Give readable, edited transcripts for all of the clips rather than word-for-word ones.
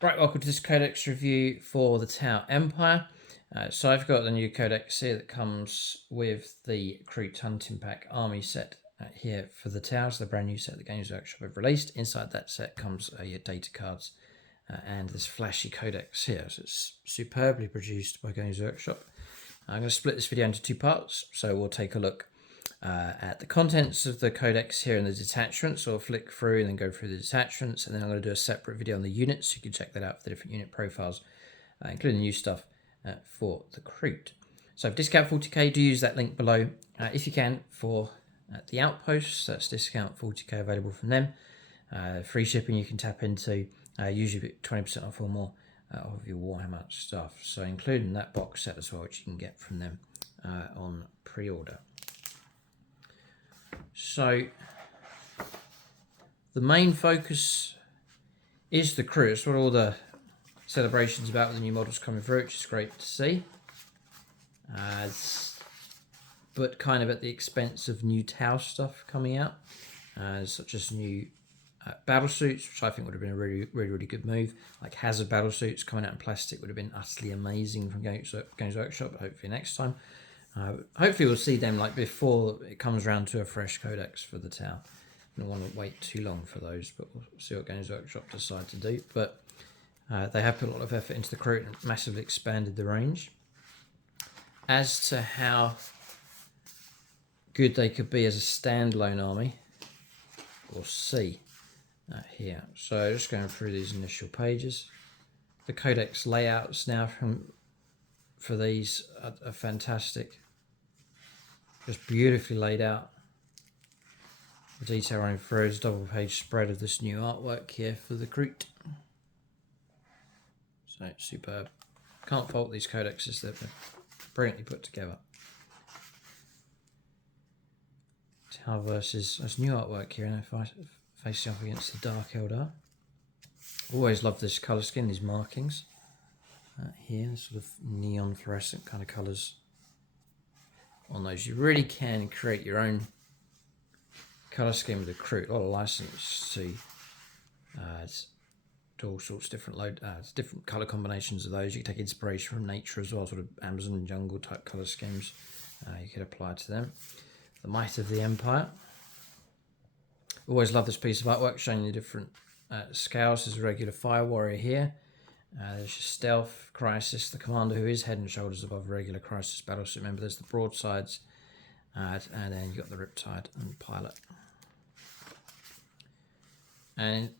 Right, welcome to this Codex review for the Tau Empire. So I've got the new Codex here that comes with the Kroot Hunting Pack Army set here for the Taus, the brand new set that Games Workshop have released. Inside that set comes your data cards and this flashy Codex here. So it's superbly produced by Games Workshop. I'm going to split this video into two parts, so we'll take a look at the contents of the Codex here in the detachments, so I'll flick through and then go through the detachments, and then I'm going to do a separate video on the units, so you can check that out for the different unit profiles, including new stuff for the Kroot. So discount 40k, do use that link below if you can for the outposts. That's discount 40k available from them. Free shipping you can tap into, usually 20% off or more of your Warhammer stuff, so including that box set as well, which you can get from them on pre-order. So the main focus is the Kroot. It's what all the celebrations about with the new models coming through, which is great to see. But kind of at the expense of new Tau stuff coming out, such as new battle suits, which I think would have been a really good move. Like hazard battle suits coming out in plastic would have been utterly amazing from Games Workshop. But hopefully next time. Hopefully we'll see them like before it comes around to a fresh Codex for the Tau. I don't want to wait too long for those, but we'll see what Games Workshop decide to do. But they have put a lot of effort into the Kroot and massively expanded the range. As to how good they could be as a standalone army, we'll see here. So just going through these initial pages. The Codex layouts now for these are fantastic. Just beautifully laid out. The detail running through is a double page spread of this new artwork here for the Kroot. So superb. Can't fault these codexes, they're brilliantly put together. Tau versus, that's new artwork here, and facing off against the Dark Eldar. Always love this colour scheme, these markings. Here, sort of neon fluorescent kind of colours on those. You really can create your own colour scheme with the Kroot. A lot of license to all sorts of different colour combinations of those. You can take inspiration from nature as well, sort of Amazon jungle type colour schemes you could apply to them. The Might of the Empire. Always love this piece of artwork showing you different scales. There's a regular fire warrior here. There's your stealth crisis, the commander who is head and shoulders above regular crisis battlesuit. Remember, there's the broadsides, and then you got the riptide and pilot. And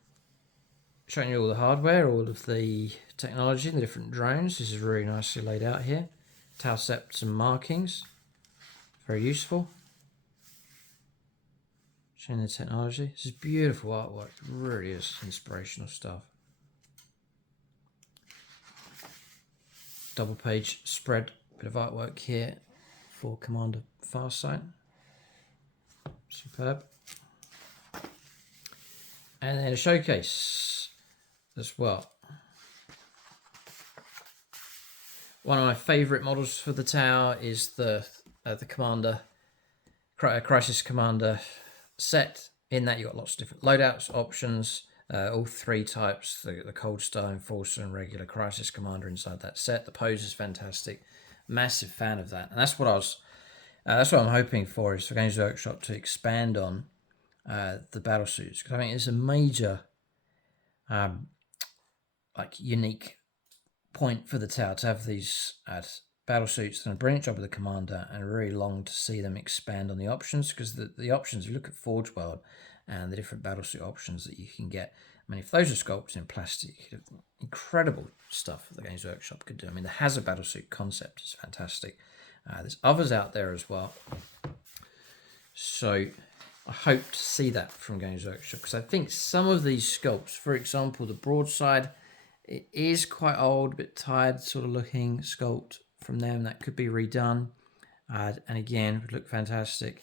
showing you all the hardware, all of the technology, the different drones. This is really nicely laid out here. Tau septs and markings, very useful. Showing the technology. This is beautiful artwork. It really is inspirational stuff. Double page spread, bit of artwork here for Commander Farsight. Superb. And then a showcase as well. One of my favourite models for the Tau is the Commander Crisis Commander set. In that, you've got lots of different loadouts, options, all three types, the Cold Star, Enforcer and regular Crisis Commander inside that set. The pose is fantastic. Massive fan of that. And that's what that's what I'm hoping for, is for Games Workshop to expand on the battle suits. Because I think it's a major unique point for the Tau to have these battle suits and a brilliant job of the commander, and really long to see them expand on the options, because the options, if you look at Forge World and the different battlesuit options that you can get, I mean, if those are sculpted in plastic, you could have incredible stuff that the Games Workshop could do. I mean, the hazard battlesuit concept is fantastic. There's others out there as well. So I hope to see that from Games Workshop, because I think some of these sculpts, for example, the broadside, it is quite old, a bit tired sort of looking sculpt from them. That could be redone. And again, would look fantastic.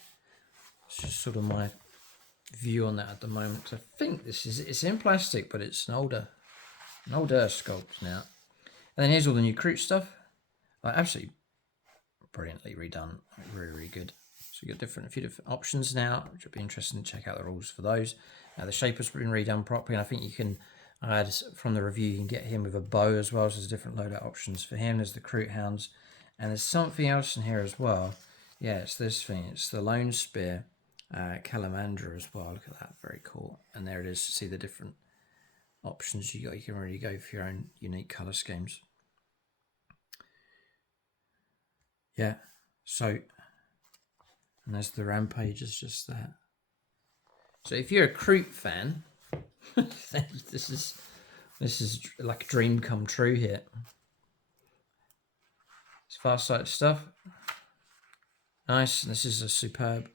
It's just sort of my view on that at the moment, because I think it's in plastic, but it's an older sculpt now. And then here's all the new Kroot stuff. Absolutely brilliantly redone. Really good. So you've got a few different options now, which would be interesting to check out the rules for those. The shape has been redone properly, and I think you can From the review, you can get him with a bow as well, so there's different loadout options for him. There's the Kroot hounds, and there's something else in here as well. Yeah, it's this thing. It's the Lone Spear Calamandra as well. Look at that, very cool. And there it is. See the different options you got. You can really go for your own unique color schemes. Yeah, so, and there's the Rampages just there. So if you're a Kroot fan, this is like a dream come true here. It's far-sighted stuff. Nice. This is a superb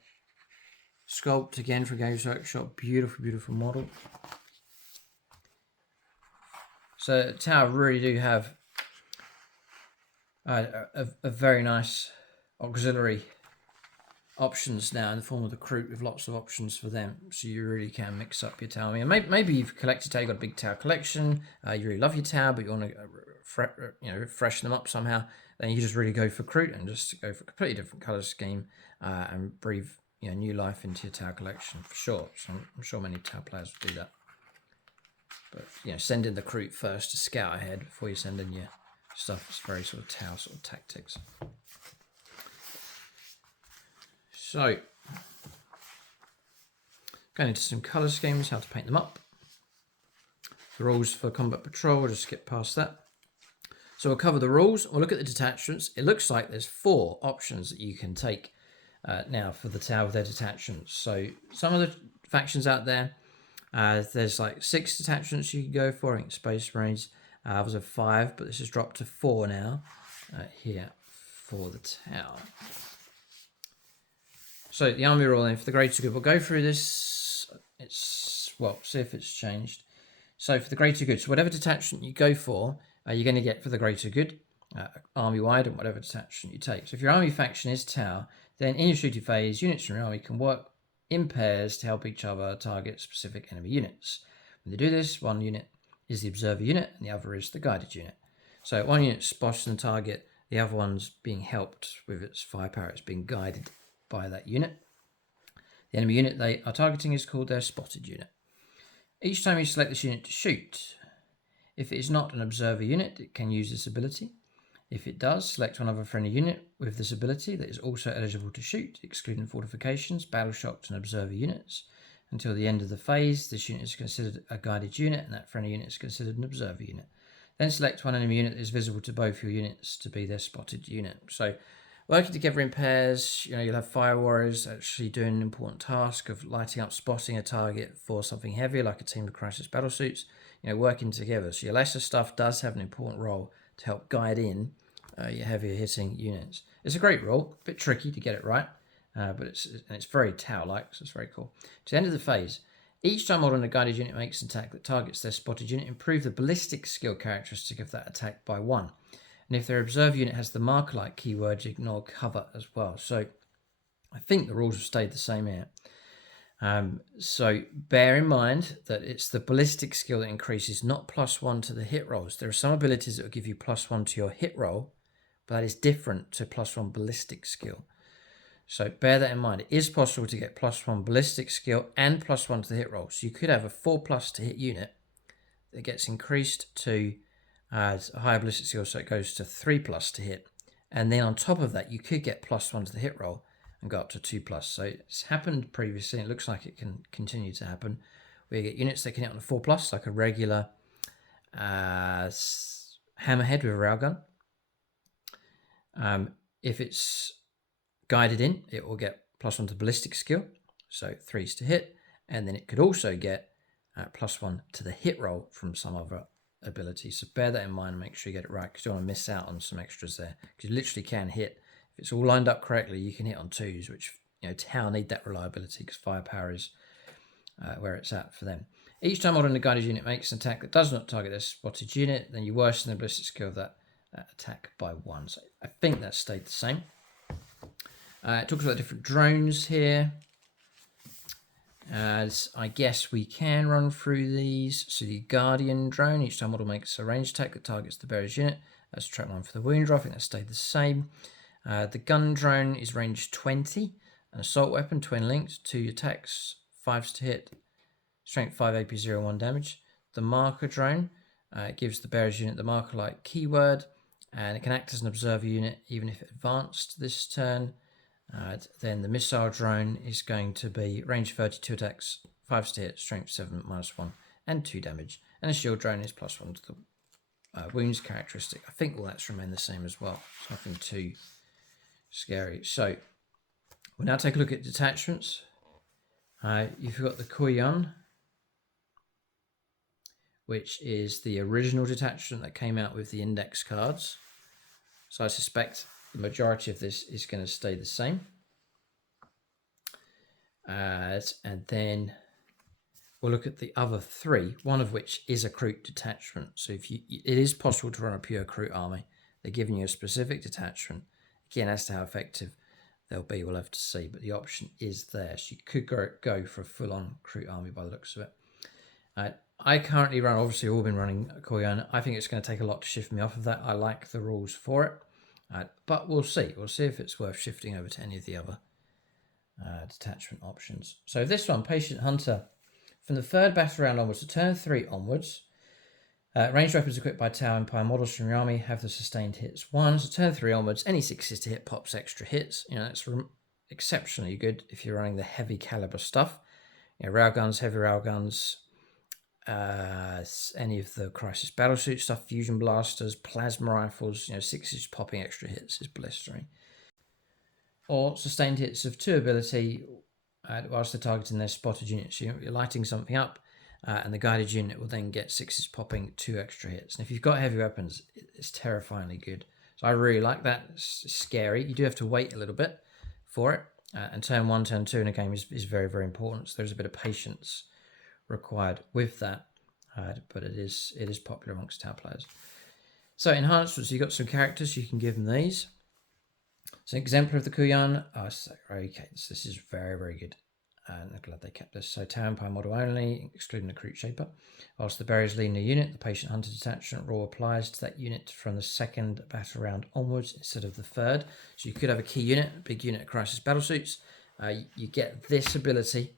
sculpt again from Games Workshop. Beautiful, beautiful model. So Tower really do have a very nice auxiliary options now in the form of the Kroot, with lots of options for them, so you really can mix up your tower. And maybe you've collected tower, you've got a big tower collection, you really love your tower, but you want to freshen them up somehow, then you just really go for Kroot and just go for a completely different color scheme and breathe new life into your tower collection for sure. So I'm sure many tower players will do that. But send in the Kroot first to scout ahead before you send in your stuff. It's very sort of tower sort of tactics. So, going into some colour schemes, how to paint them up. The rules for Combat Patrol, we'll just skip past that. So we'll cover the rules, we'll look at the detachments. It looks like there's 4 options that you can take now for the tower with their detachments. So some of the factions out there, there's like 6 detachments you can go for. I think Space Marines was a 5, but this has dropped to 4 now here for the tower. So the army rule then for the greater good, we'll go through this. See if it's changed. So for the greater good, so whatever detachment you go for, you're going to get for the greater good, army-wide, and whatever detachment you take. So if your army faction is Tau, then in your shooting phase, units from your army can work in pairs to help each other target specific enemy units. When they do this, one unit is the observer unit, and the other is the guided unit. So one unit's spotting the target, the other one's being helped with its firepower, it's being guided by that unit. The enemy unit they are targeting is called their spotted unit. Each time you select this unit to shoot, if it is not an observer unit, it can use this ability. If it does, select one other friendly unit with this ability that is also eligible to shoot, excluding fortifications, battle shocked, and observer units. Until the end of the phase, this unit is considered a guided unit, and that friendly unit is considered an observer unit. Then select one enemy unit that is visible to both your units to be their spotted unit. So, working together in pairs, you'll have fire warriors actually doing an important task of lighting up, spotting a target for something heavier, like a team of crisis battlesuits, working together. So your lesser stuff does have an important role to help guide in your heavier hitting units. It's a great role, a bit tricky to get it right, but it's very Tau-like, so it's very cool. To the end of the phase, each time model in a guided unit makes an attack that targets their spotted unit, improve the ballistic skill characteristic of that attack by 1. And if their observer unit has the marker-like keyword, ignore cover as well. So I think the rules have stayed the same here. So bear in mind that it's the ballistic skill that increases, not +1 to the hit rolls. There are some abilities that will give you +1 to your hit roll, but that is different to +1 ballistic skill. So bear that in mind. It is possible to get +1 ballistic skill and +1 to the hit roll. So you could have a 4+ to hit unit that gets increased to a higher ballistic skill, so it goes to 3+ to hit. And then on top of that, you could get +1 to the hit roll and go up to 2+. So it's happened previously, and it looks like it can continue to happen, where you get units that can hit on a 4+, like a regular hammerhead with a railgun. If it's guided in, it will get +1 to ballistic skill, so 3s to hit, and then it could also get +1 to the hit roll from some other ability. So bear that in mind and make sure you get it right, because you don't want to miss out on some extras there, because you literally can hit. If it's all lined up correctly, you can hit on 2s, which Tau need that reliability, because firepower is where it's at for them. Each time model in the guided unit makes an attack that does not target their spotted unit, then you worsen the ballistic skill of that attack by 1. So I think that stayed the same. It talks about different drones here. As I guess we can run through these. So the Guardian drone, each time model makes a ranged attack that targets the bearer's unit. That's track 1 for the wound drop. I think that stayed the same. The gun drone is range 20. An assault weapon, twin linked, 2 attacks, 5s to hit, strength 5 AP 0 1 damage. the marker drone. It gives the bearer's unit the marker-like keyword, and it can act as an observer unit even if it advanced this turn. Then the missile drone is going to be range 32 attacks, 5 to hit, strength 7, -1, and 2 damage. And the shield drone is +1 to the wounds characteristic. I think all that's remained the same as well. It's nothing too scary. So we'll now take a look at detachments. You've got the Kauyon, which is the original detachment that came out with the index cards. So I suspect the majority of this is going to stay the same. And then we'll look at the other 3, one of which is a Kroot detachment. So it is possible to run a pure Kroot army. They're giving you a specific detachment. Again, as to how effective they'll be, we'll have to see, but the option is there. So you could go for a full-on Kroot army by the looks of it. I currently run, obviously all been running Kauyon. I think it's going to take a lot to shift me off of that. I like the rules for it. But we'll see. We'll see if it's worth shifting over to any of the other detachment options. So this one, Patient Hunter, from the 3rd battle round onwards to turn 3 onwards, ranged weapons equipped by Tau Empire models from your army have the sustained hits 1. So turn 3 onwards, any 6s to hit pops extra hits. That's exceptionally good if you're running the heavy caliber stuff. Railguns, heavy railguns, any of the crisis battlesuit stuff, fusion blasters, plasma rifles, 6s popping extra hits is blistering. Or sustained hits of 2 ability whilst they're targeting their spotted units. You're lighting something up, and the guided unit will then get 6s popping 2 extra hits. And if you've got heavy weapons, it's terrifyingly good. So I really like that. It's scary. You do have to wait a little bit for it. And turn 1, turn 2 in a game is very, very important. So there's a bit of patience required with that, but it is popular amongst Tau players. So enhancements, you've got some characters, you can give them these. So exemplar of the Kauyon, okay, this is very, very good. And I'm glad they kept this. So Tau Empire model only, excluding the Kroot Shaper. Whilst the bearer's leading a unit, the Patient Hunter detachment rule applies to that unit from the 2nd battle round onwards instead of the 3rd. So you could have a key unit, a big unit of crisis battlesuits. You get this ability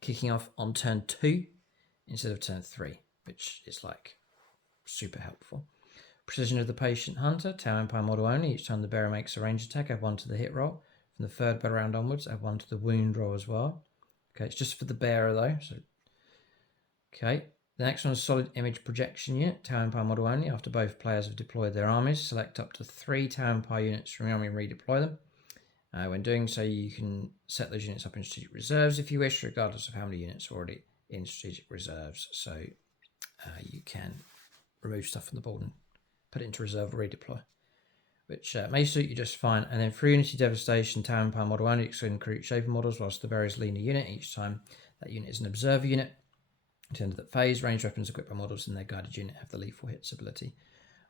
kicking off on turn 2 instead of turn 3, which is like super helpful. Precision of the Patient Hunter, Tau Empire model only. Each time the bearer makes a range attack, add 1 to the hit roll. From the 3rd battle round onwards, add 1 to the wound roll as well. Okay, it's just for the bearer though. So, okay, the next one is Solid Image Projection Unit, Tau Empire model only. After both players have deployed their armies, select up to 3 Tau Empire units from your army and redeploy them. When doing so, you can set those units up in strategic reserves if you wish, regardless of how many units are already in strategic reserves. So you can remove stuff from the board and put it into reserve or redeploy, which may suit you just fine. And then for Unity Devastation, Tau Empire model only, excluding Kroot Shaper models, whilst the bearer is leading a unit. Each time that unit is an observer unit. At the end of that phase, ranged weapons equipped by models in their guided unit have the lethal hits ability,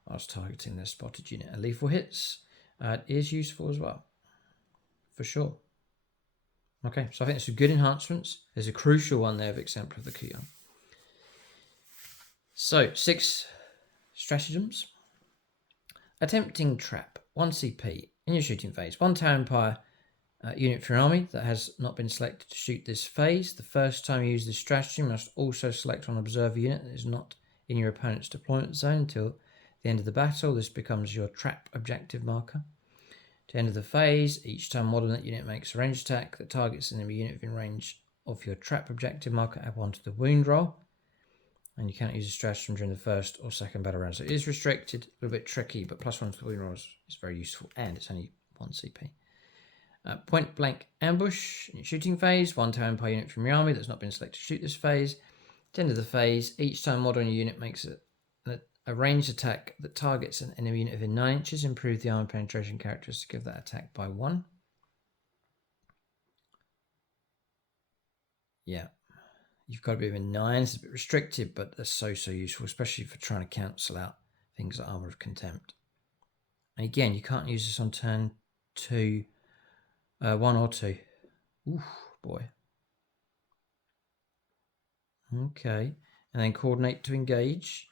whilst targeting their spotted unit. And lethal hits is useful as well, for sure. Okay, so I think there's some good enhancements. There's a crucial one there of Exemplar of the Kauyon. So, 6 stratagems. Attempting Trap, 1 CP. In your shooting phase, 1 Tau Empire unit for your army that has not been selected to shoot this phase. The first time you use this strategy, you must also select an observer unit that is not in your opponent's deployment zone until the end of the battle. This becomes your trap objective marker. At the end of the phase, each time model that unit makes a ranged attack that targets an enemy unit within range of your trap objective marker, add 1 to the wound roll. And you cannot use a stratagem during the 1st or 2nd battle round. So it is restricted, a little bit tricky, but +1 to the wound rolls is very useful, and it's only 1 CP. Point blank ambush in your shooting phase, 1 Tau Empire unit from your army that's not been selected to shoot this phase. At the end of the phase, each time model in your unit makes a ranged attack that targets an enemy unit within 9 inches, improve the armor penetration characteristic of that attack by 1. Yeah. You've got to be within 9. It's a bit restricted, but they're so useful, especially for trying to cancel out things like Armor of Contempt. And again, you can't use this on turn 2, 1 or 2. Oof, boy. Okay. And then Coordinate to Engage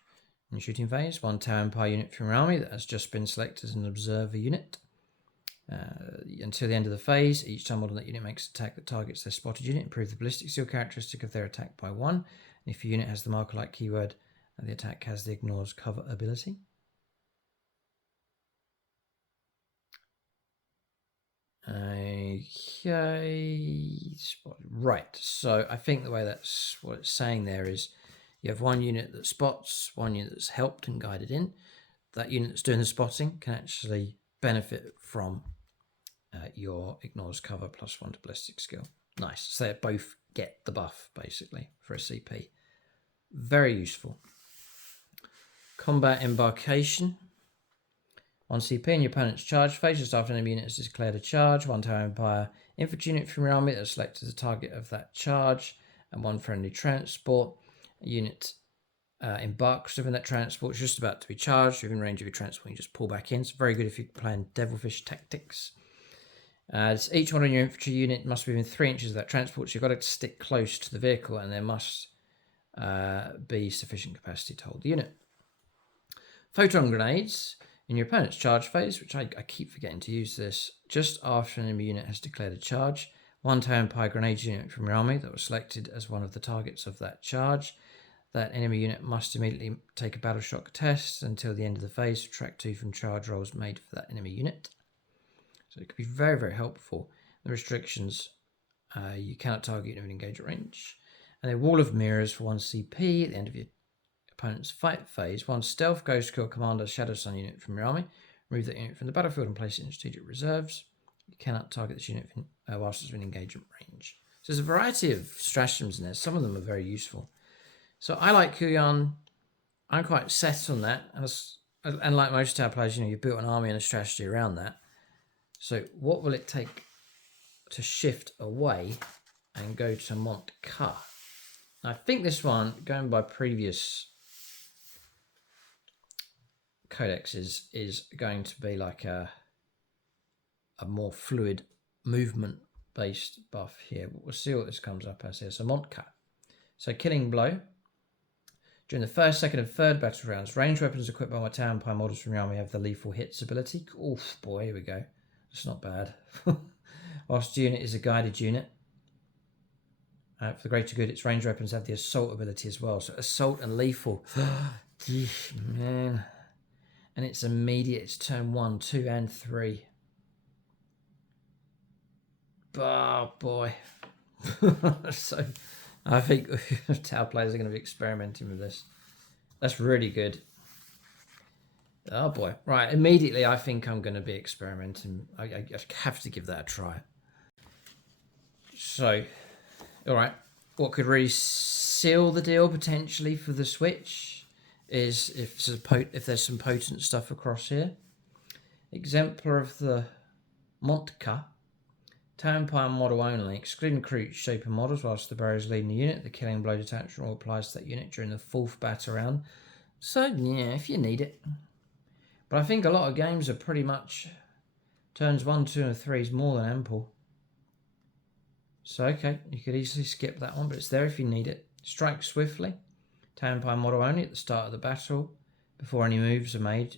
in shooting phase. 1 Tau Empire unit from your army that has just been selected as an observer unit. Until the end of the phase, each time model that unit makes an attack that targets their spotted unit, improve the ballistic skill characteristic of their attack by 1. And if your unit has the marker like keyword, the attack has the ignores cover ability. Okay, right. So I think the way that's what it's saying there is you have one unit that spots, one unit that's helped and guided in. That unit that's doing the spotting can actually benefit from your ignores cover +1 to ballistic skill. Nice. So they both get the buff basically for a CP. Very useful. Combat embarkation. On CP in your opponent's charge phase, just after an enemy unit has declared a charge, one Tower Empire infantry unit from your army that is selected as a target of that charge, and one friendly transport. A unit embarks within that transport, it's just about to be charged, within range of your transport, you just pull back in. It's very good if you're playing Devilfish tactics. Each one of your infantry unit must be within 3 inches of that transport, so you've got to stick close to the vehicle, and there must be sufficient capacity to hold the unit. Photon grenades. In your opponent's charge phase, which I keep forgetting to use this, just after an enemy unit has declared a charge, one Tower Empire grenade unit from your army that was selected as one of the targets of that charge. That enemy unit must immediately take a battle shock test until the end of the phase, subtract 2 from charge rolls made for that enemy unit. So it could be very, very helpful. The restrictions, you cannot target unit within engage range. And a wall of mirrors for 1 CP at the end of your opponent's fight phase. 1 stealth ghost kill commander shadow sun unit from your army. Remove that unit from the battlefield and place it in strategic reserves. You cannot target this unit whilst it's in engagement range. So there's a variety of stratagems in there. Some of them are very useful. So I like Kauyon. I'm quite set on that. And like most tower players, you've built an army and a strategy around that. So what will it take to shift away and go to Mont'ka? I think this one, going by previous Codex, is going to be like a more fluid movement based buff here. We'll see what this comes up as here. So Mont'ka. So killing blow. During the first, second, and third battle rounds, ranged weapons equipped by my Tower Empire models from your army have the lethal hits ability. Oof, boy, here we go. That's not bad. Whilst the unit is a guided unit. For the greater good, its ranged weapons have the assault ability as well. So assault and lethal. Man. And it's immediate. It's turn 1, 2, and 3. Oh, boy. So I think tower players are going to be experimenting with this. That's really good. Oh, boy. Right. Immediately, I think I'm going to be experimenting. I have to give that a try. So, all right. What could really seal the deal potentially for the Switch is if there's some potent stuff across here. Exemplar of the Mont'ka. Tower Empire model only, excluding Kroot shape and models whilst the barrier is leading the unit. The killing blow detachment roll applies to that unit during the 4th battle round. So, yeah, if you need it. But I think a lot of games are pretty much turns 1, 2, and 3 is more than ample. So, okay, you could easily skip that one, but it's there if you need it. Strike swiftly. Tower Empire model only at the start of the battle. Before any moves are made,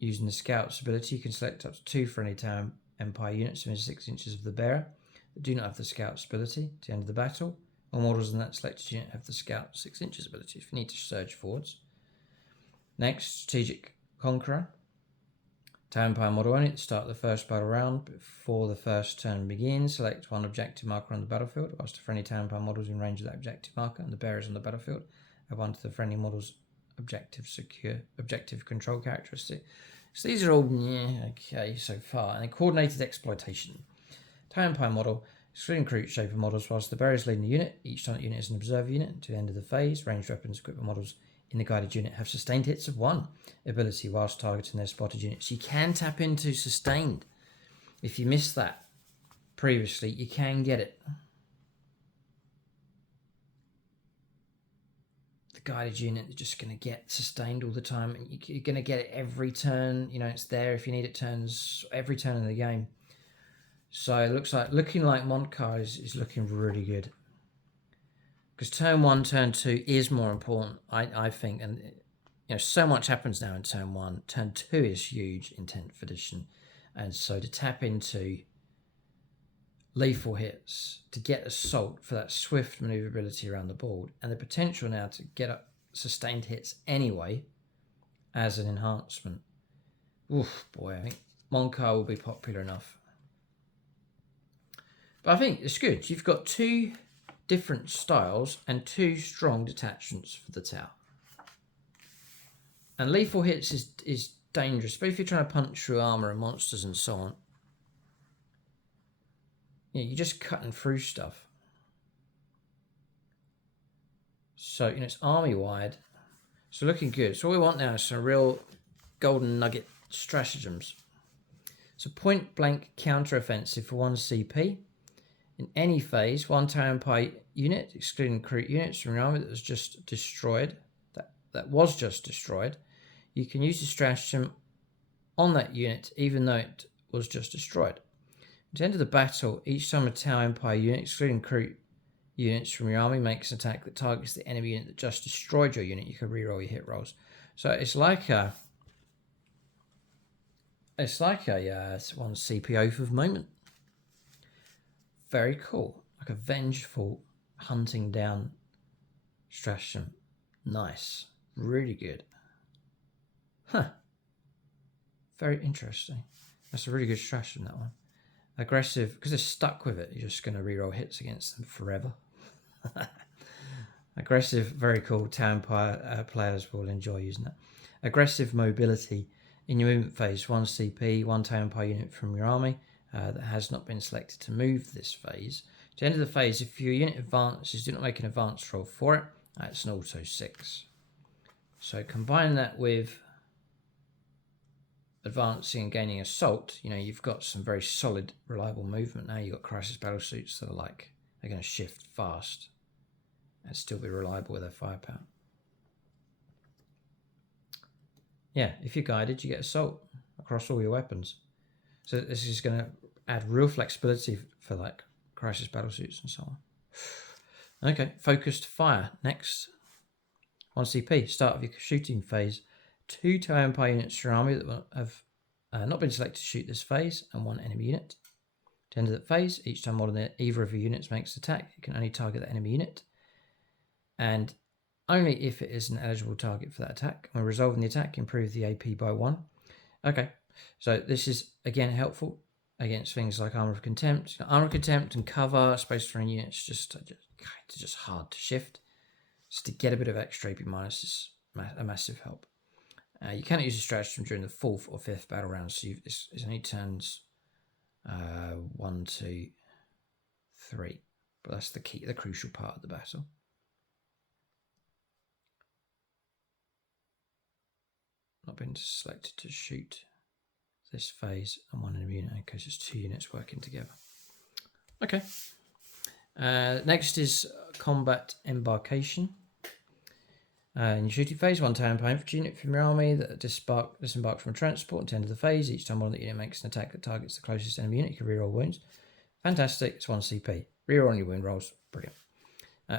using the Scout's ability, you can select up to 2 friendly Tower Empire units within 6 inches of the bearer that do not have the Scout's ability to the end of the battle. All models in that selected unit have the Scout 6 inches ability if you need to surge forwards. Next, Strategic Conqueror. Tower Empire model only at the start of the first battle round. Before the first turn begins, select 1 objective marker on the battlefield, whilst the friendly Tower Empire models in range of that objective marker and the bearers on the battlefield have 1 to the friendly model's objective control characteristic. So these are all okay so far. And then coordinated exploitation. Tower Empire model, excluding Kroot shaper models, whilst the bearer is leading the unit, each target unit is an observer unit to the end of the phase. Ranged weapons equipped models in the guided unit have sustained hits of 1 ability whilst targeting their spotted units. You can tap into sustained. If you missed that previously, you can get it. The guided unit is just going to get sustained all the time. You're going to get it every turn. It's there if you need it turns every turn in the game. So it looking like Mont'ka is looking really good. Because turn 1, turn 2 is more important, I think. And so much happens now in turn 1. Turn 2 is huge in 10th edition. And so to tap into lethal hits, to get assault for that swift maneuverability around the board, and the potential now to get up sustained hits anyway as an enhancement. Oof, boy, I think Mont'ka will be popular enough. But I think it's good. You've got 2 different styles and 2 strong detachments for the Tau. And lethal hits is dangerous, but if you're trying to punch through armor and monsters and so on, you're just cutting through stuff. So, it's army wide. So looking good. So what we want now is some real golden nugget stratagems. So point blank counter-offensive for 1 CP. In any phase, 1 Tau Empire unit, excluding Kroot units from your army that was just destroyed, you can use the stratagem on that unit even though it was just destroyed. At the end of the battle, each time a Tau Empire unit, excluding Kroot units from your army, makes an attack that targets the enemy unit that just destroyed your unit, you can reroll your hit rolls. So it's like a 1 CP oath of moment. Very cool. Like a vengeful hunting down stratagem. Nice. Really good. Huh. Very interesting. That's a really good stratagem, that one. Aggressive, because they're stuck with it, you're just going to reroll hits against them forever. Aggressive, very cool. Tau Empire players will enjoy using that. Aggressive mobility. In your movement phase, 1 CP, 1 Tau Empire unit from your army that has not been selected to move this phase. At the end of the phase, if your unit advances, do not make an advance roll for it. It's an auto 6. So combine that with advancing and gaining assault, you've got some very solid, reliable movement. Now you've got crisis battle suits that are they're going to shift fast and still be reliable with their firepower. Yeah, if you're guided, you get assault across all your weapons. So this is going to add real flexibility for crisis battle suits and so on. Okay, focused fire. Next, 1 CP, start of your shooting phase. 2 Tau Empire units from your army that have not been selected to shoot this phase, and 1 enemy unit. At the end of that phase, each time more than either of your units makes an attack, you can only target the enemy unit, and only if it is an eligible target for that attack. When resolving the attack, improve the AP by 1. Okay, so this is again helpful against things like Armor of Contempt. Armor of Contempt and cover, space throwing units just hard to shift. Just to get a bit of extra AP minus is a massive help. You cannot use a stratagem during the 4th or 5th battle round, so it's only turns 1, 2, 3. But that's the key, the crucial part of the battle. Not been selected to shoot this phase and 1 enemy unit because it's 2 units working together. Okay. Next is combat embarkation. In your shooting phase, 1 Tau Empire infantry unit from your army that disembarked from a transport at the end of the phase. Each time one of the unit makes an attack that targets the closest enemy unit, you can reroll wounds. Fantastic, it's 1 CP. Reroll on your wound rolls, brilliant.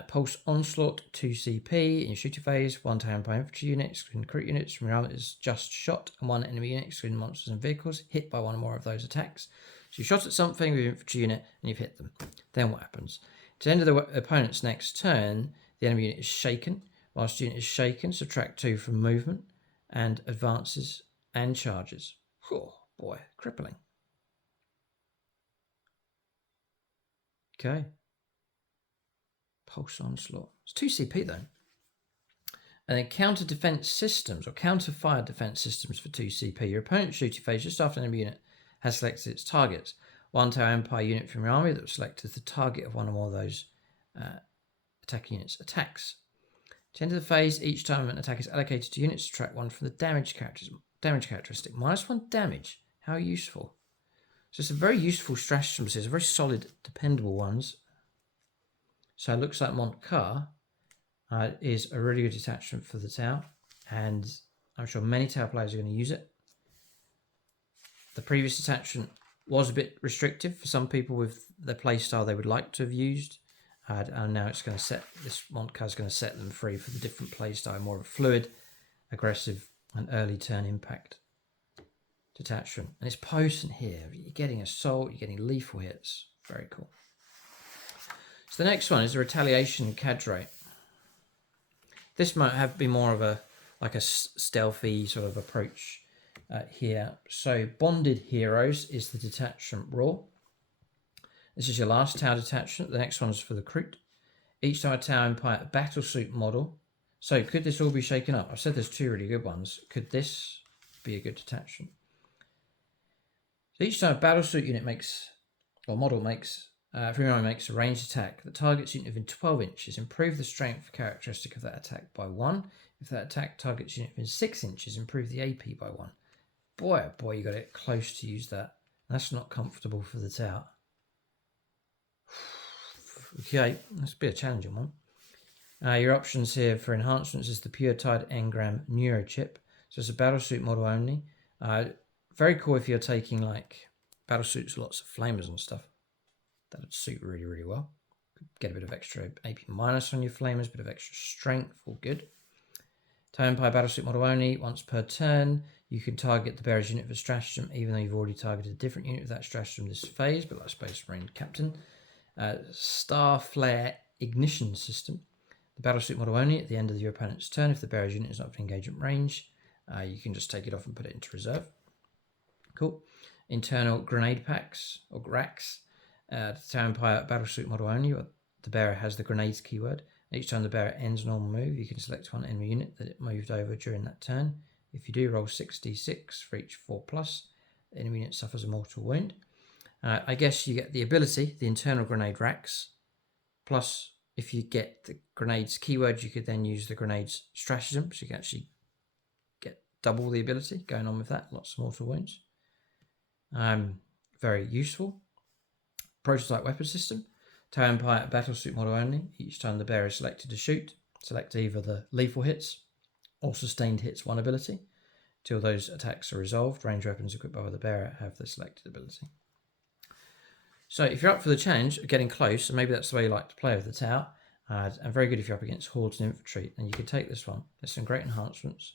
Pulse Onslaught, 2 CP. In your shooting phase, 1 Tau Empire infantry unit, excluding Kroot units from your army that is just shot, and 1 enemy unit, excluding monsters and vehicles, hit by 1 or more of those attacks. So you shot at something with your infantry unit, and you've hit them. Then what happens? At the end of the opponent's next turn, the enemy unit is shaken. Whilst the unit is shaken, subtract 2 from movement and advances and charges. Oh boy, crippling. Okay. Pulse Onslaught. It's 2 CP though. And then counter defense systems or counter fire defense systems for 2 CP. Your opponent's shooting phase just after an enemy unit has selected its targets. 1 Tau Empire unit from your army that was selected as the target of 1 or more of those attacking units attacks. At the end of the phase, each time an attack is allocated to units, subtract 1 from the damage characteristic. -1 damage. How useful. So it's a very useful stratagem. It's very solid, dependable ones. So it looks like Mont'ka is a really good detachment for the Tau, and I'm sure many Tau players are going to use it. The previous detachment was a bit restrictive for some people with the playstyle they would like to have used. And now it's going to set, this Mont'ka is going to set them free for the different playstyle, more of a fluid, aggressive, and early turn impact detachment. And it's potent here. You're getting assault, you're getting lethal hits. Very cool. So the next one is the Retaliation Cadre. This might have been more of a stealthy sort of approach here. So Bonded Heroes is the detachment raw. This is your last tower detachment. The next one is for the Kroot. Each time a tower empire battlesuit model. So could this all be shaken up? I've said there's two really good ones. Could this be a good detachment? So each time a battlesuit unit makes, or model makes, makes a ranged attack that targets unit within 12 inches, improve the strength characteristic of that attack by 1. If that attack targets unit within 6 inches, improve the AP by 1. Boy, oh boy, you got it close to use that. That's not comfortable for the tower. Okay, this will be a challenging one. Your options here for enhancements is the Pure Tide Engram Neurochip. So it's a battlesuit model only. Very cool if you're taking like battlesuits, lots of flamers and stuff. That would suit really, really well. Get a bit of extra AP minus on your flamers, a bit of extra strength, all good. Tower Empire battlesuit model only. Once per turn, you can target the bearer's unit with a stratagem, even though you've already targeted a different unit with that stratagem this phase, but like Space Marine Captain. Star Flare Ignition System. The battlesuit model only. At the end of your opponent's turn, if the bearer's unit is not within engagement range, you can just take it off and put it into reserve. Cool. Internal grenade packs or racks. Tower Empire battlesuit model only. The bearer has the grenades keyword. Each time the bearer ends a normal move, you can select one enemy unit that it moved over during that turn. If you do, roll 6d6 for each 4+. The enemy unit suffers a mortal wound. I guess you get the ability, the internal grenade racks, plus if you get the grenades keyword, you could then use the grenades stratagem, so you can actually get double the ability going on with that. Lots of mortal wounds. Very useful. Prototype weapon system. Tower Empire battlesuit model only. Each time the bearer is selected to shoot, select either the lethal hits or sustained hits 1 ability. Till those attacks are resolved, range weapons equipped by the bearer have the selected ability. So if you're up for the challenge of getting close, and maybe that's the way you like to play with the tower, and very good if you're up against hordes and infantry, then you can take this one. There's some great enhancements,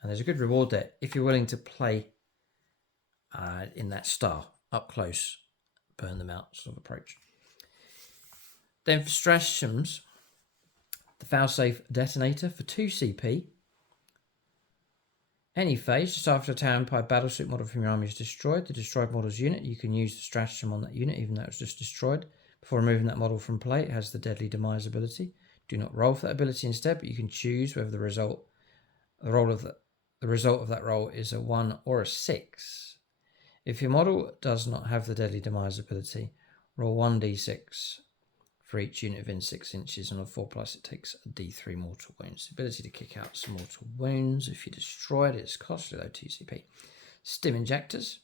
and there's a good reward there if you're willing to play in that style, up close, burn them out sort of approach. Then for stratagems, the failsafe detonator for 2 CP. Any phase, just after a Tower Empire battlesuit model from your army is destroyed, the destroyed model's unit, you can use the stratagem on that unit, even though it was just destroyed. Before removing that model from play, it has the deadly demise ability. Do not roll for that ability instead, but you can choose whether the result of that roll is a 1 or a 6. If your model does not have the deadly demise ability, roll 1d6 for each unit within 6 inches, and on 4+, it takes a d3 mortal wounds. The ability to kick out some mortal wounds if you destroy it is costly though, 2 CP. Stim injectors.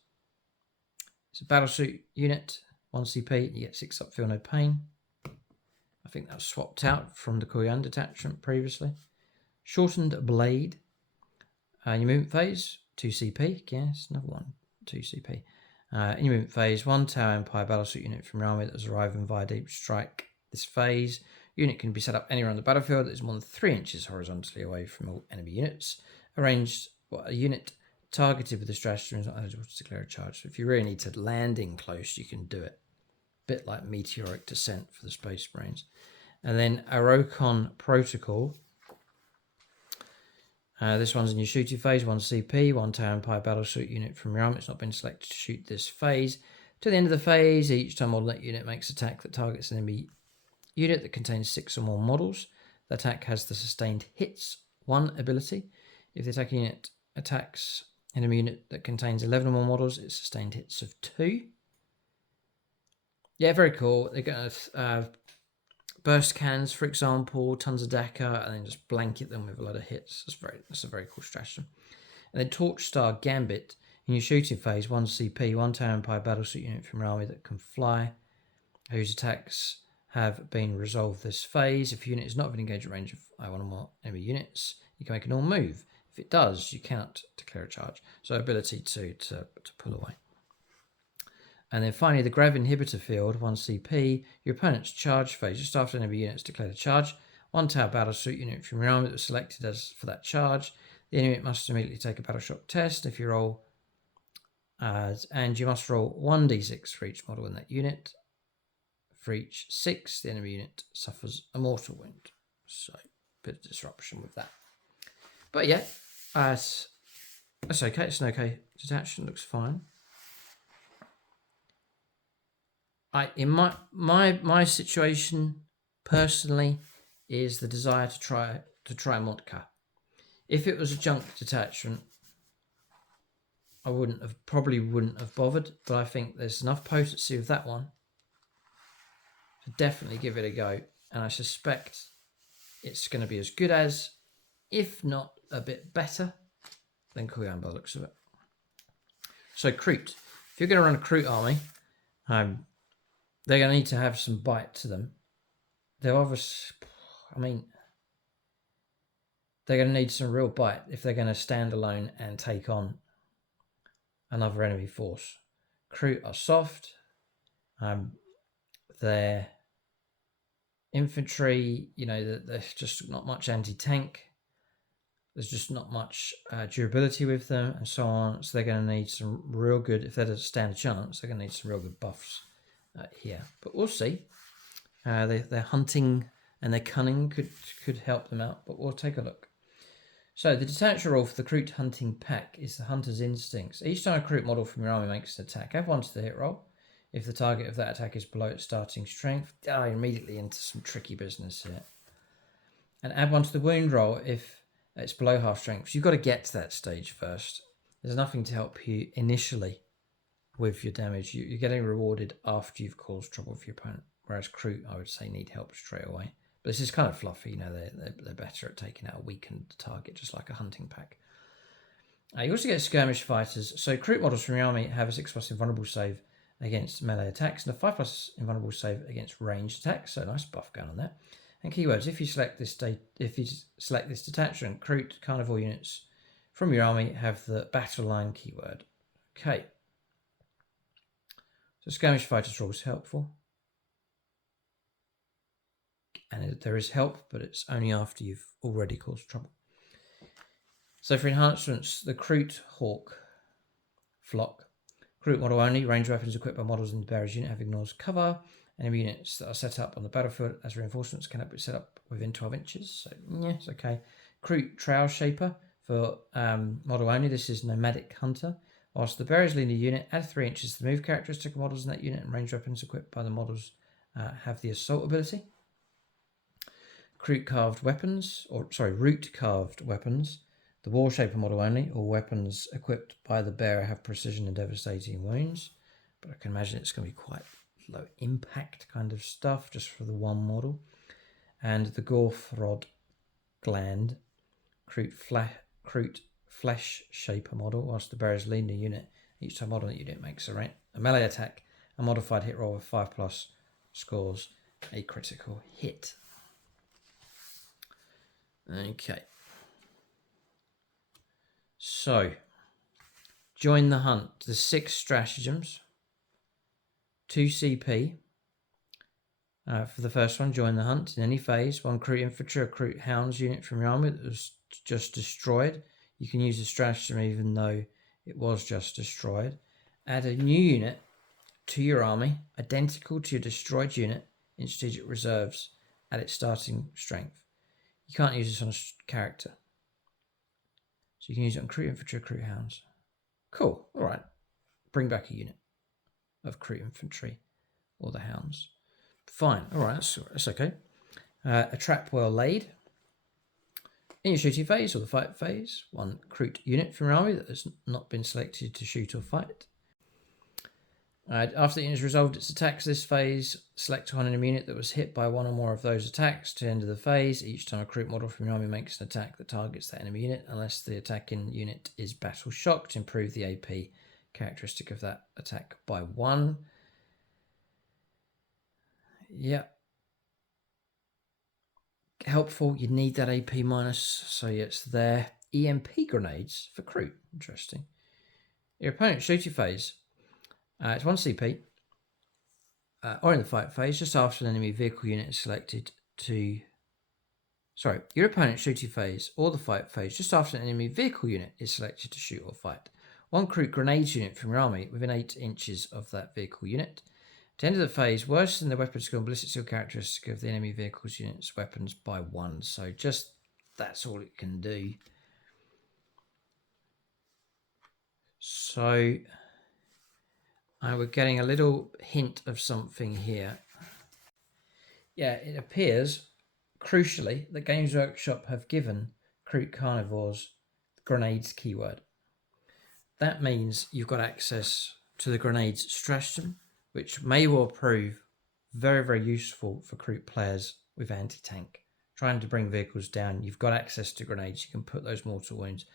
It's a battlesuit unit, 1 CP, you get 6 up, feel no pain. I think that was swapped out from the Kauyon detachment previously. Shortened blade. In your movement phase, 2 CP, yes, another one, 2 CP. In your movement phase, 1 Tower Empire battlesuit unit from your army that has arrived via deep strike. This phase, unit can be set up anywhere on the battlefield that is more than 3 inches horizontally away from all enemy units. A unit targeted with the stratagem is not eligible to declare a charge. So if you really need to land in close, you can do it. A bit like meteoric descent for the Space Marines. And then Arokon Protocol. This one's in your shooting phase, 1 CP, 1 Tower Empire battlesuit unit from your army. It's not been selected to shoot this phase. To the end of the phase, each time model that unit makes attack that targets an enemy unit that contains 6 or more models. The attack has the sustained hits 1 ability. If the attacking unit attacks an enemy unit that contains 11 or more models, it's sustained hits of 2. Yeah, very cool. They're going to burst cannons, for example, tons of Dakar, and then just blanket them with a lot of hits. That's a very cool stratagem. And then Torch Star Gambit. In your shooting phase, 1 CP, 1 Tower Empire battlesuit unit from your army that can fly, whose attacks have been resolved this phase. If a unit is not within engagement range of 1 or more enemy units, you can make a normal move. If it does, you cannot declare a charge. So ability to pull away. And then finally, the Grav Inhibitor field, 1 CP, your opponent's charge phase, just after enemy units declared a charge. 1 Tower battlesuit unit from your army that was selected as for that charge. The enemy unit must immediately take a battle shock test. If you roll And you must roll 1d6 for each model in that unit. For each 6, the enemy unit suffers a mortal wound. So, a bit of disruption with that. But yeah, that's okay. It's an okay detachment. Looks fine. In my situation personally is the desire to try Mont'ka. If it was a junk detachment, I probably wouldn't have bothered, but I think there's enough potency with that one to definitely give it a go, and I suspect it's going to be as good as, if not a bit better, than Kauyon by the looks of it. So Kroot, if you're going to run a Kroot army, they're going to need to have some bite to them. They're obviously, they're going to need some real bite if they're going to stand alone and take on another enemy force. Kroot are soft. Their infantry, there's just not much anti-tank. There's just not much durability with them and so on. So they're going to need some real good, if they're to stand a chance, they're going to need some real good buffs here. But we'll see. Their hunting and their cunning could help them out, but we'll take a look. So the detachment roll for the Kroot hunting pack is the hunter's instincts. Each time a Kroot model from your army makes an attack, add 1 to the hit roll. If the target of that attack is below its starting strength, you're immediately into some tricky business here. And add 1 to the wound roll if it's below half strength. So you've got to get to that stage first. There's nothing to help you initially with your damage. You're getting rewarded after you've caused trouble for your opponent. Whereas Kroot, I would say, need help straight away. But this is kind of fluffy, they're better at taking out a weakened target, just like a hunting pack. You also get skirmish fighters. So Kroot models from your army have a 6+ invulnerable save against melee attacks and a 5+ invulnerable save against ranged attacks. So a nice buff going on there. And keywords: if you select this detachment, Kroot carnivore units from your army have the battle line keyword. Okay. So skirmish fighters are always helpful. And there is help, but it's only after you've already caused trouble. So for enhancements, the Kroot Hawk Flock. Kroot model only. Range weapons equipped by models in the bearer's unit have ignores cover. Enemy units that are set up on the battlefield as reinforcements cannot be set up within 12 inches. So, yeah, it's okay. Kroot Trail Shaper for model only. This is Nomadic Hunter. Whilst the bearer's leader unit, add 3 inches to the move characteristic of models in that unit, and range weapons equipped by the models have the assault ability. Root carved weapons. The War Shaper model only. All weapons equipped by the bearer have precision and devastating wounds. But I can imagine it's going to be quite low impact kind of stuff just for the one model. And the Gorthrod Gland. Kroot Flesh Shaper model. Whilst the bearer's leading a unit, each time model in the unit makes a melee attack, a modified hit roll of 5+ scores a critical hit. Okay. So, join the hunt. There's 6 stratagems. 2 CP. For the first one, join the hunt. In any phase, 1 Kroot infantry or Kroot hounds unit from your army that was just destroyed. You can use the stratagem even though it was just destroyed. Add a new unit to your army, identical to your destroyed unit in strategic reserves at its starting strength. You can't use this on a character. So you can use it on Kroot infantry or Kroot hounds. Cool. All right. Bring back a unit of Kroot infantry or the hounds. Fine. All right. That's okay. A trap well laid. In your shooting phase or the fight phase, 1 Kroot unit from your army that has not been selected to shoot or fight. After the unit has resolved its attacks this phase, select one enemy unit that was hit by 1 or more of those attacks to the end of the phase. Each time a Kroot model from your army makes an attack that targets that enemy unit, unless the attacking unit is battle shocked, improve the AP characteristic of that attack by 1. Yeah. Helpful, you need that AP minus, so yeah, it's there. EMP grenades for Kroot, interesting. Your opponent's shooting phase. It's 1 CP, or in the fight phase, just after an enemy vehicle unit is selected to... your opponent's shooting phase, or the fight phase, just after an enemy vehicle unit is selected to shoot or fight. 1 Kroot grenades unit from your army within 8 inches of that vehicle unit. At the end of the phase, worsen the weapon skill and ballistic skill characteristic of the enemy vehicle's unit's weapons by 1. So just that's all it can do. So we're getting a little hint of something here. Yeah, it appears, crucially, that Games Workshop have given Kroot Carnivores the grenades keyword. That means you've got access to the grenades stratagem, which may well prove very, very useful for Kroot players with anti-tank. Trying to bring vehicles down, you've got access to grenades, you can put those mortal wounds.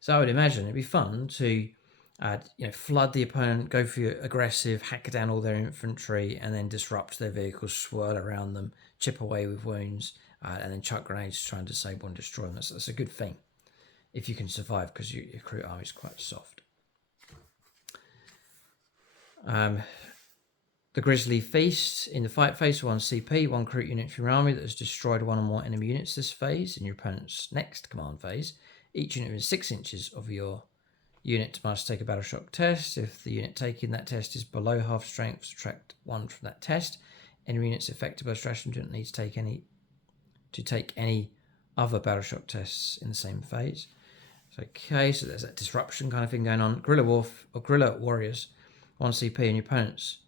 So I would imagine it'd be fun to flood the opponent, go for your aggressive, hack down all their infantry, and then disrupt their vehicles, swirl around them, chip away with wounds, and then chuck grenades to try and disable and destroy them. That's a good thing if you can survive, because your Kroot army is quite soft. The Grizzly Feast. In the fight phase, 1 CP, 1 Kroot unit from your army that has destroyed 1 or more enemy units this phase. In your opponent's next command phase, each unit within 6 inches of your unit must take a battle shock test. If the unit taking that test is below half strength, subtract 1 from that test. Enemy units affected by stratagem do not need to take any other battle shock tests in the same phase. Okay, so there's that disruption kind of thing going on. Guerrilla Warriors, 1 CP in your opponent's.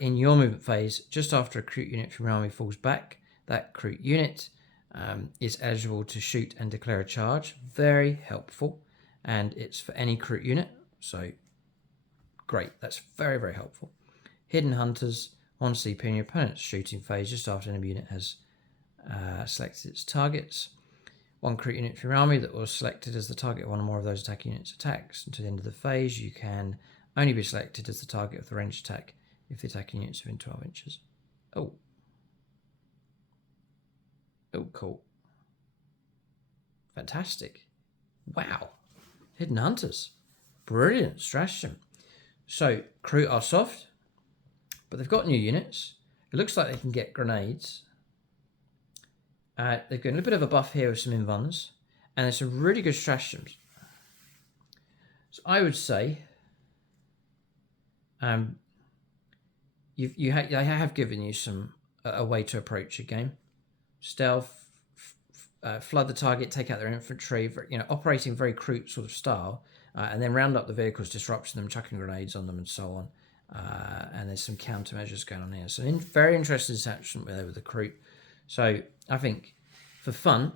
In your movement phase, just after a Kroot unit from your army falls back, that Kroot unit is eligible to shoot and declare a charge. Very helpful. And it's for any Kroot unit. So, great. That's very, very helpful. Hidden Hunters, 1 CP in your opponent's shooting phase, just after an enemy unit has selected its targets. 1 Kroot unit from your army that was selected as the target of 1 or more of those attacking units' attacks. Until the end of the phase, you can only be selected as the target of the ranged attack if the attacking units are within 12 inches. Oh, cool. Fantastic. Wow. Hidden Hunters. Brilliant stratagem. So, Kroot are soft, but they've got new units. It looks like they can get grenades. They've got a little bit of a buff here with some invulns, and there's some really good stratagems. So I would say they have given you a way to approach a game. Stealth, flood the target, take out their infantry, operating very Kroot sort of style, and then round up the vehicles, disrupting them, chucking grenades on them, and so on. And there's some countermeasures going on here. So very interesting detachment with the Kroot. So I think for fun,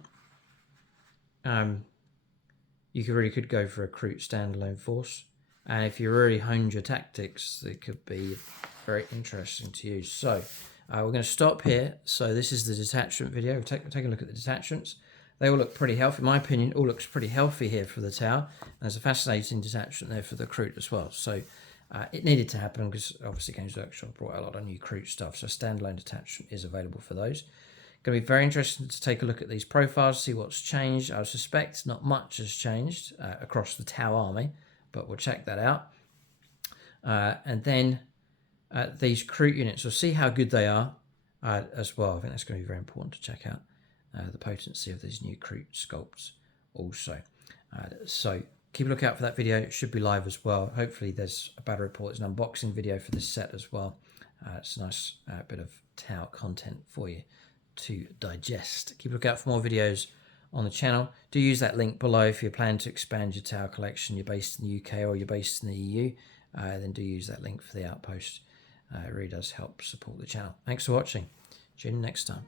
you could go for a Kroot standalone force. And if you really honed your tactics, it could be very interesting to use. So we're going to stop here. So this is the detachment video. We'll take a look at the detachments. They all look pretty healthy. In my opinion, all looks pretty healthy here for the tower. And there's a fascinating detachment there for the Kroot as well. So it needed to happen because obviously Games Workshop brought a lot of new Kroot stuff. So standalone detachment is available for those. Going to be very interesting to take a look at these profiles, see what's changed. I suspect not much has changed across the Tau army, but we'll check that out. And then these Kroot units, we'll see how good they are as well. I think that's going to be very important to check out the potency of these new Kroot sculpts also. So keep a lookout for that video. It should be live as well. Hopefully there's a battle report. There's an unboxing video for this set as well. It's a nice bit of Tau content for you to digest. Keep a lookout for more videos on the channel. Do use that link below if you're planning to expand your Tau collection. You're based in the UK or you're based in the EU. Then do use that link for the Outpost. It really does help support the channel. Thanks for watching. Tune in next time.